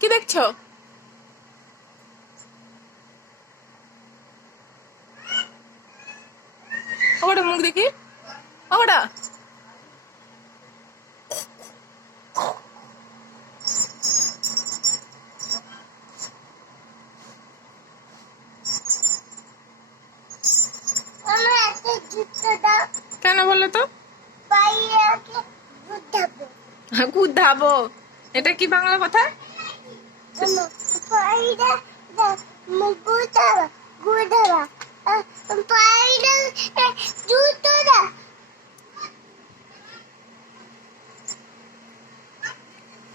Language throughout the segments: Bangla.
কি দেখছো? ওটা মুখ দেখি। ওটা কেন বলো তো? গুধাবো, এটা কি বাংলা কথা?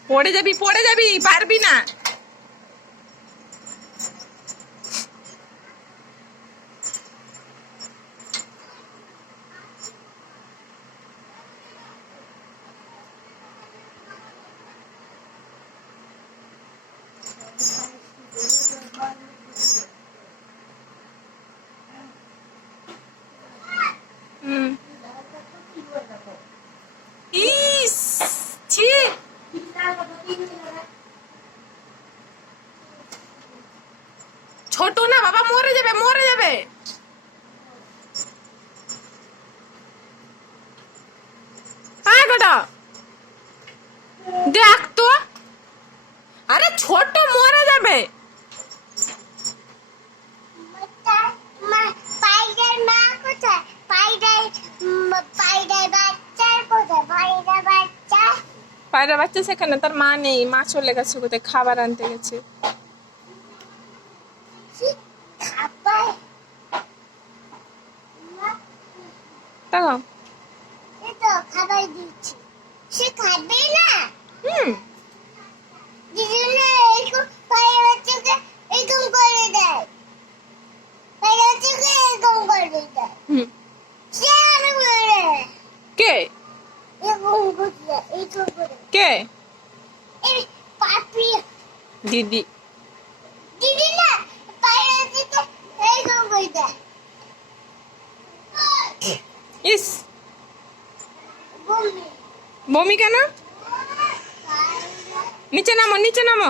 পড়ে যাবি, পড়ে যাবি, পারবি না। ইস, ছি। ছোট না বাবা, মরে যাবে, মরে যাবে। দেখ তো, আরে ছোট, মরে যাবে। পায়রা বাচ্চা সেখানে, তার মা নেই, মা চলে গেছে কোথায়, খাবার আনতে গেছে। খাবার দিচ্ছি, সে খাবে না। কে কে? দিদি। দিদি না, ইস, বমি কেন? নিচে নামো, নিচে নামো।